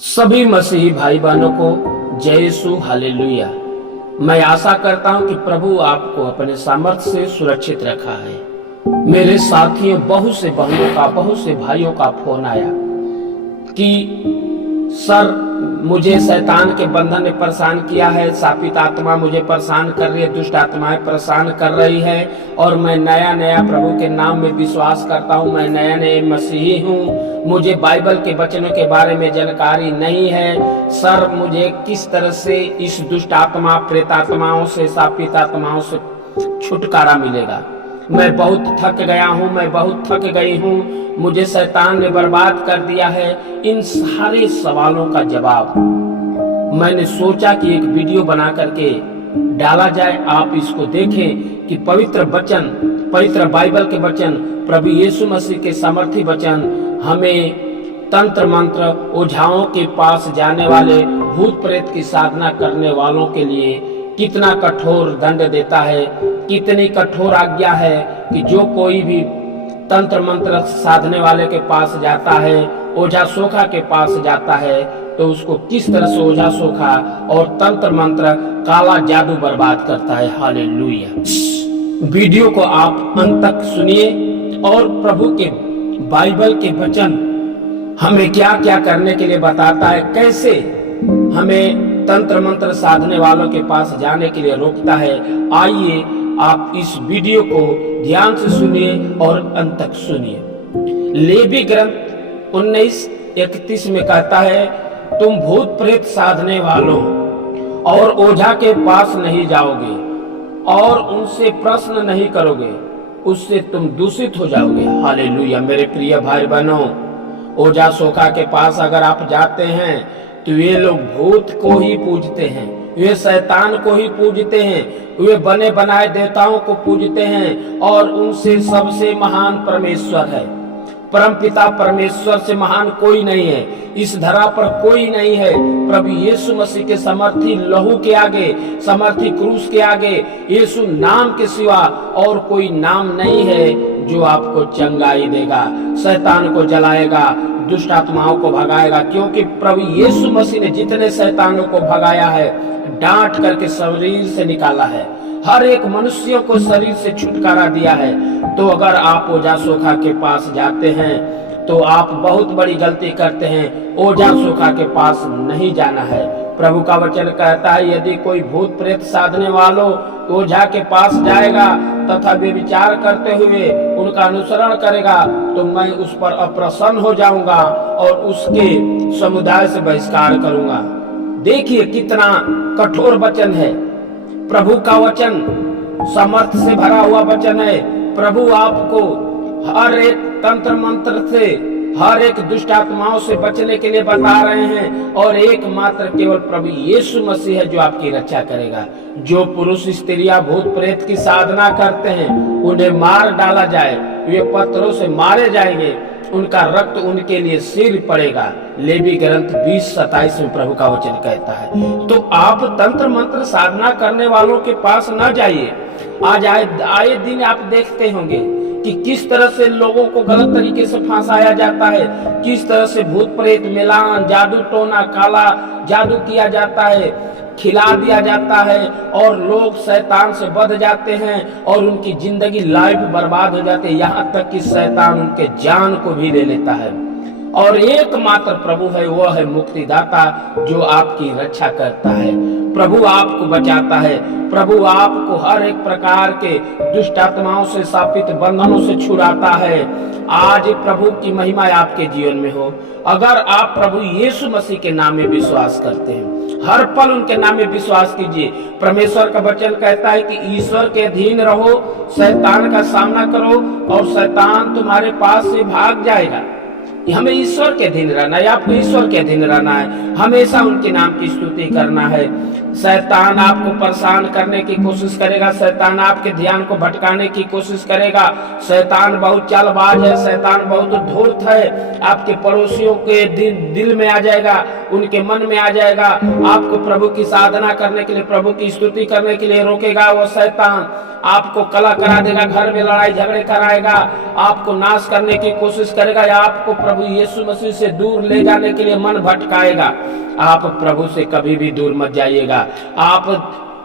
सभी मसीही भाई बहनों को जय यीशु हालेलुया। मैं आशा करता हूं कि प्रभु आपको अपने सामर्थ्य से सुरक्षित रखा है। मेरे साथियों, बहुत से बहनों का, बहुत से भाइयों का फोन आया कि सर, मुझे शैतान के बंधन ने परेशान किया है, शापित आत्मा मुझे परेशान कर रही है, दुष्ट आत्माएं परेशान कर रही है और मैं नया नया प्रभु के नाम में विश्वास करता हूं, मैं नया नया मसीही हूं, मुझे बाइबल के वचनों के बारे में जानकारी नहीं है। सर, मुझे किस तरह से इस दुष्ट आत्मा, प्रेत आत्माओं से, शापित आत्माओं से छुटकारा मिलेगा? मैं बहुत थक गया हूँ, मैं बहुत थक गई हूँ, मुझे शैतान ने बर्बाद कर दिया है। इन सारे सवालों का जवाब मैंने सोचा कि एक वीडियो बना करके डाला जाए, आप इसको देखें कि पवित्र वचन, पवित्र बाइबल के वचन, प्रभु यीशु मसीह के सामर्थी वचन हमें तंत्र मंत्र, ओझाओं के पास जाने वाले, भूत प्रेत की साधना करने वालों के लिए कितना कठोर दंड देता है, कितनी कठोर आज्ञा है कि जो कोई भी तंत्र मंत्र साधने वाले के पास जाता है, ओझा सोखा के पास जाता है, तो उसको किस तरह से ओझा सोखा और तंत्र मंत्र, काला जादू बर्बाद करता है। हालेलुया। वीडियो को आप अंत तक सुनिए और प्रभु के बाइबल के वचन हमें क्या क्या करने के लिए बताता है, कैसे हमें तंत्र मंत्र साधने वालों के पास जाने के लिए रोकता है। आइए आप इस वीडियो को ध्यान से सुनिए और अंत तक सुनिए। लेवी ग्रंथ 19:31 में कहता है, तुम भूत प्रेत साधने वालों और ओझा के पास नहीं जाओगे और उनसे प्रश्न नहीं करोगे, उससे तुम दूषित हो जाओगे। हालेलुया। मेरे प्रिय भाई बहनों, ओझा सोखा के पास अगर आप जाते हैं तो वे लोग भूत को ही पूजते हैं, वे शैतान को ही पूजते हैं, वे बने बनाए देवताओं को पूजते हैं और उनसे सबसे महान परमेश्वर है। परमपिता परमेश्वर से महान कोई नहीं है, इस धरा पर कोई नहीं है। प्रभु यीशु मसीह के समर्थी लहू के आगे, समर्थी क्रूस के आगे, यीशु नाम के सिवा और कोई नाम नहीं है जो आपको चंगाई देगा, शैतान को जलाएगा, दुष्ट आत्माओं को भगाएगा। क्योंकि प्रभु यीशु मसीह ने जितने शैतानों को भगाया है, डांट करके शरीर से निकाला है, हर एक मनुष्य को शरीर से छुटकारा दिया है। तो अगर आप ओझा सोखा के पास जाते हैं तो आप बहुत बड़ी गलती करते हैं। ओझा सोखा के पास नहीं जाना है। प्रभु का वचन कहता है, यदि कोई भूत प्रेत साधने वालों ओझा के पास जाएगा तथा व्यभिचार करते हुए उनका अनुसरण करेगा तो मैं उस पर अप्रसन्न हो जाऊंगा और उसके समुदाय से बहिष्कार करूंगा। देखिए कितना कठोर वचन है। प्रभु का वचन समर्थ से भरा हुआ वचन है। प्रभु आपको हर एक तंत्र मंत्र से, हर एक दुष्ट आत्माओं से बचने के लिए बता रहे हैं और एकमात्र केवल प्रभु यीशु मसीह है जो आपकी रक्षा करेगा। जो पुरुष स्त्रियां भूत प्रेत की साधना करते हैं उन्हें मार डाला जाए, वे पत्थरों से मारे जाएंगे, उनका रक्त उनके लिए सिर पड़ेगा। लेवी ग्रंथ 20:27 में प्रभु का वचन कहता है। तो आप तंत्र मंत्र साधना करने वालों के पास न जाइए। आज आए दिन आप देखते होंगे कि किस तरह से लोगों को गलत तरीके से फंसाया जाता है, किस तरह से भूत प्रेत मिलान, जादू टोना, काला जादू किया जाता है, खिला दिया जाता है और लोग शैतान से बध जाते हैं और उनकी जिंदगी लाइफ बर्बाद हो जाती है। यहाँ तक कि शैतान उनके जान को भी ले लेता है। और एकमात्र प्रभु है, वो है मुक्तिदाता जो आपकी रक्षा करता है। प्रभु आपको बचाता है। प्रभु आपको हर एक प्रकार के दुष्ट आत्माओं से, शापित बंधनों से छुड़ाता है। आज प्रभु की महिमा आपके जीवन में हो। अगर आप प्रभु यीशु मसीह के नाम में विश्वास करते हैं, हर पल उनके नाम में विश्वास कीजिए। परमेश्वर का वचन कहता है कि ईश्वर के अधीन रहो, शैतान का सामना करो और शैतान तुम्हारे पास से भाग जाएगा। हमें ईश्वर के अधीन रहना है, आपको ईश्वर के अधीन रहना है, हमेशा उनके नाम की स्तुति करना है। शैतान आपको परेशान करने की कोशिश करेगा, शैतान आपके ध्यान को भटकाने की कोशिश करेगा। शैतान बहुत चालबाज है, शैतान बहुत धूर्त है। आपके पड़ोसियों के दिल में आ जाएगा, उनके मन में आ जाएगा, आपको प्रभु की साधना करने के लिए, प्रभु की स्तुति करने के लिए रोकेगा वो शैतान। आपको कलह करा देगा, घर में लड़ाई झगड़े कराएगा, आपको नाश करने की कोशिश करेगा, या आपको प्रभु यीशु मसीह से दूर ले जाने के लिए मन भटकाएगा, आप प्रभु से कभी भी दूर मत जाइएगा। आप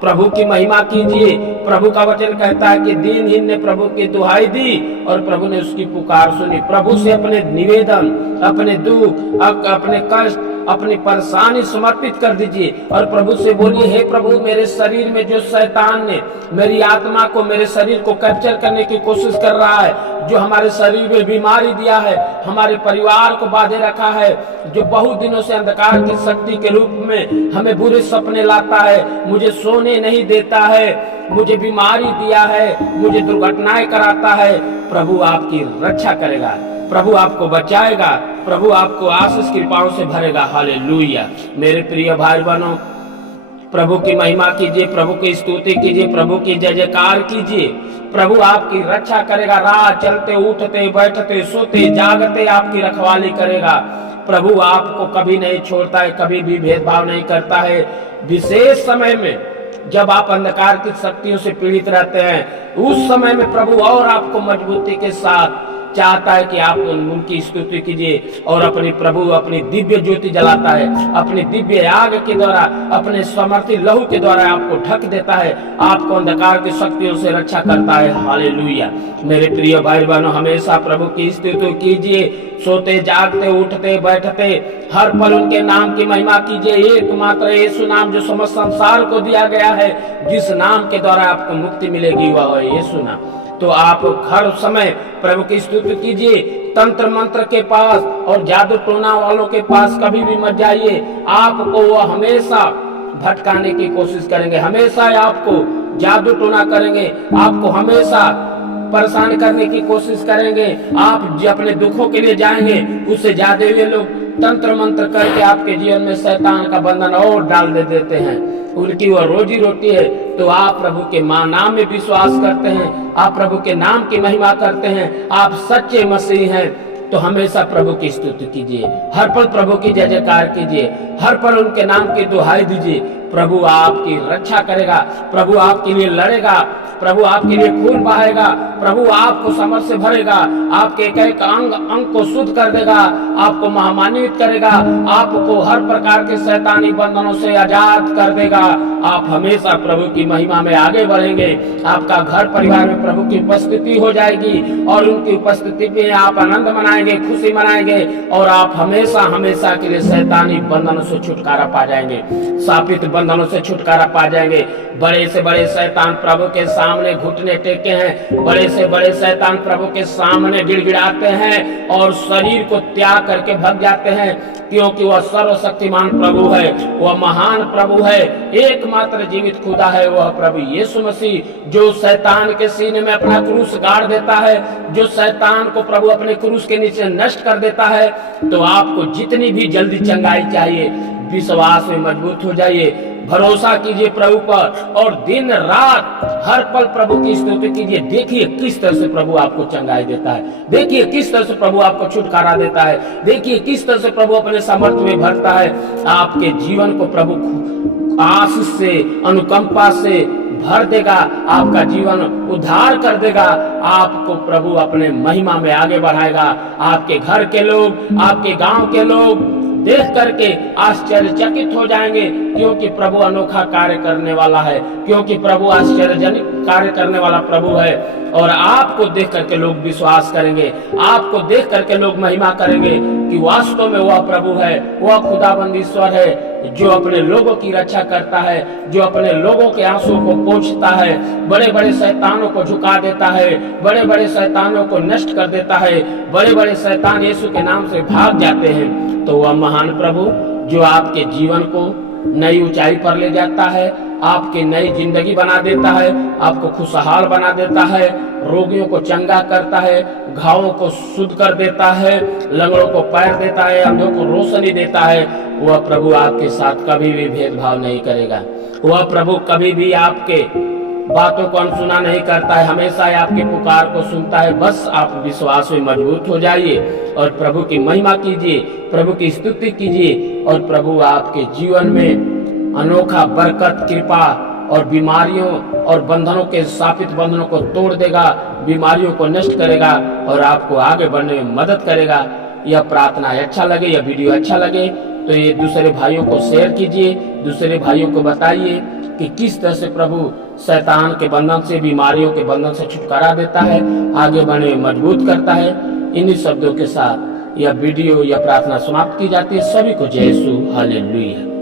प्रभु की महिमा कीजिए। प्रभु का वचन कहता है कि दीनहीन ने प्रभु की दुहाई दी और प्रभु ने उसकी पुकार सुनी। प्रभु से अपने निवेदन, अपने दुख, अपने कष्ट, अपनी परेशानी समर्पित कर दीजिए और प्रभु से बोलिए, हे प्रभु, मेरे शरीर में जो शैतान ने मेरी आत्मा को, मेरे शरीर को कैप्चर करने की कोशिश कर रहा है, जो हमारे शरीर में बीमारी दिया है, हमारे परिवार को बांधे रखा है, जो बहुत दिनों से अंधकार की शक्ति के रूप में हमें बुरे सपने लाता है, मुझे सोने नहीं देता है, मुझे बीमारी दिया है, मुझे दुर्घटनाएं कराता है, प्रभु आपकी रक्षा करेगा, प्रभु आपको बचाएगा, प्रभु आपको आशीष कृपाओं से भरेगा। हालेलुया। मेरे प्रिय भाई बहनों, प्रभु की महिमा कीजिए, प्रभु की स्तुति कीजिए, प्रभु की जय जयकार कीजिए। प्रभु आपकी रक्षा करेगा, राह चलते उठते बैठते सोते जागते आपकी रखवाली करेगा। प्रभु आपको कभी नहीं छोड़ता है, कभी भी भेदभाव नहीं करता है। विशेष समय में जब आप अंधकार की शक्तियों से पीड़ित रहते हैं, उस समय में प्रभु और आपको मजबूती के साथ चाहता है कि आप उनकी स्तुति कीजिए और अपनी दिव्य ज्योति जलाता है, अपनी दिव्य आग के द्वारा, अपने समर्थी लहू के द्वारा आपको ढक देता है, आपको अंधकार की शक्तियों से रक्षा करता है। हालेलुया। मेरे प्रिय भाई बहनों, हमेशा प्रभु की स्तुति कीजिए, सोते जागते उठते बैठते हर पल उनके नाम की महिमा कीजिए। एकमात्र यीशु नाम जो समस्त संसार को दिया गया है, जिस नाम के द्वारा आपको मुक्ति मिलेगी, वह है यीशु नाम। तो आप हर समय प्रभु की स्तुति कीजिए। तंत्र मंत्र के पास और जादू टोना वालों के पास कभी भी मत जाइए। आपको वो हमेशा भटकाने की कोशिश करेंगे, हमेशा आपको जादू टोना करेंगे, आपको हमेशा परेशान करने की कोशिश करेंगे। आप अपने दुखों के लिए जाएंगे, उससे ज्यादा ये लोग तंत्र मंत्र करके आपके जीवन में शैतान का बंधन और डाल देते हैं। उनकी वह रोजी रोटी है। तो आप प्रभु के नाम में विश्वास करते हैं, आप प्रभु के नाम की महिमा करते हैं, आप सच्चे मसीह हैं, तो हमेशा प्रभु की स्तुति कीजिए, हर पल प्रभु की जय जयकार कीजिए, हर पल उनके नाम की दुहाई दीजिए। प्रभु आपकी रक्षा करेगा, प्रभु आपके लिए लड़ेगा, प्रभु आपके लिए खून बहाएगा, प्रभु आपको समर्थ से भरेगा, आपके एक एक अंग को शुद्ध कर देगा, आपको महामान्वित करेगा, आपको हर प्रकार के शैतानी बंधनों से आजाद कर देगा। आप हमेशा प्रभु की महिमा में आगे बढ़ेंगे। आपका घर परिवार में प्रभु की उपस्थिति हो जाएगी और उनकी उपस्थिति में आप आनंद मनाएंगे, खुशी मनाएंगे और आप हमेशा हमेशा के लिए शैतानी बंधनों से छुटकारा पा जाएंगे, शापित बंधनों से छुटकारा पा जाएंगे। बड़े से बड़े शैतान प्रभु के सामने घुटने टेके हैं, बड़े से बड़े शैतान प्रभु के सामने गिड़गिड़ाते हैं और शरीर को त्याग करके भाग जाते हैं, क्योंकि वह सर्वशक्तिमान प्रभु है, वह महान प्रभु है, एकमात्र जीवित खुदा है वह प्रभु यीशु मसीह, जो शैतान के सीने में अपना क्रूस गाड़ देता है, जो शैतान को प्रभु अपने क्रूस के नीचे नष्ट कर देता है। तो आपको जितनी भी जल्दी चंगाई चाहिए, विश्वास में मजबूत हो जाइए, भरोसा कीजिए प्रभु पर और दिन रात हर पल प्रभु की स्तुति कीजिए। देखिए किस तरह से प्रभु आपको चंगाई देता है, देखिए किस तरह से प्रभु आपको छुटकारा देता है, देखिए किस तरह से प्रभु अपने सामर्थ्य में भरता है। आपके जीवन को प्रभु आशीष से, अनुकंपा से भर देगा, आपका जीवन उद्धार कर देगा, आपको प्रभु अपने महिमा में आगे बढ़ाएगा। आपके घर के लोग, आपके गांव के लोग देख करके आश्चर्यचकित हो जाएंगे, क्योंकि प्रभु अनोखा कार्य करने वाला है, क्योंकि प्रभु आश्चर्यजनक कार्य करने वाला प्रभु है। और आपको देख करके लोग विश्वास करेंगे, आपको देख करके लोग महिमा करेंगे कि वास्तव में वह प्रभु है, वह खुदाबंद ईश्वर है, जो अपने लोगों की रक्षा करता है, जो अपने लोगों के आंसू को पोंछता है, बड़े बड़े शैतानों को झुका देता है, बड़े बड़े शैतानों को नष्ट कर देता है, बड़े बड़े शैतान यीशु के नाम से भाग जाते हैं। तो वह महान प्रभु जो आपके जीवन को नई ऊंचाई पर ले जाता है, आपकी नई जिंदगी बना देता है, आपको खुशहाल बना देता है, रोगियों को चंगा करता है, घावों को शुद्ध कर देता है, लंगड़ों को पैर देता है, अंधों को रोशनी देता है। वह प्रभु आपके साथ कभी भी भेदभाव नहीं करेगा, वह प्रभु कभी भी आपके बातों को अनसुना नहीं करता है, हमेशा आपकी पुकार को सुनता है। बस आप विश्वास में मजबूत हो जाइए और प्रभु की महिमा कीजिए, प्रभु की स्तुति कीजिए और प्रभु आपके जीवन में अनोखा बरकत, कृपा और बीमारियों और बंधनों के स्थापित बंधनों को तोड़ देगा, बीमारियों को नष्ट करेगा और आपको आगे बढ़ने में मदद करेगा। यह प्रार्थना अच्छा लगे, यह वीडियो अच्छा लगे तो ये दूसरे भाइयों को शेयर कीजिए, दूसरे भाइयों को बताइए कि किस तरह से प्रभु शैतान के बंधन से, बीमारियों के बंधन से छुटकारा देता है, आगे बढ़ने में मजबूत करता है। इन्हीं शब्दों के साथ यह वीडियो या प्रार्थना समाप्त की जाती है। सभी को जय यीशु हालेलुया।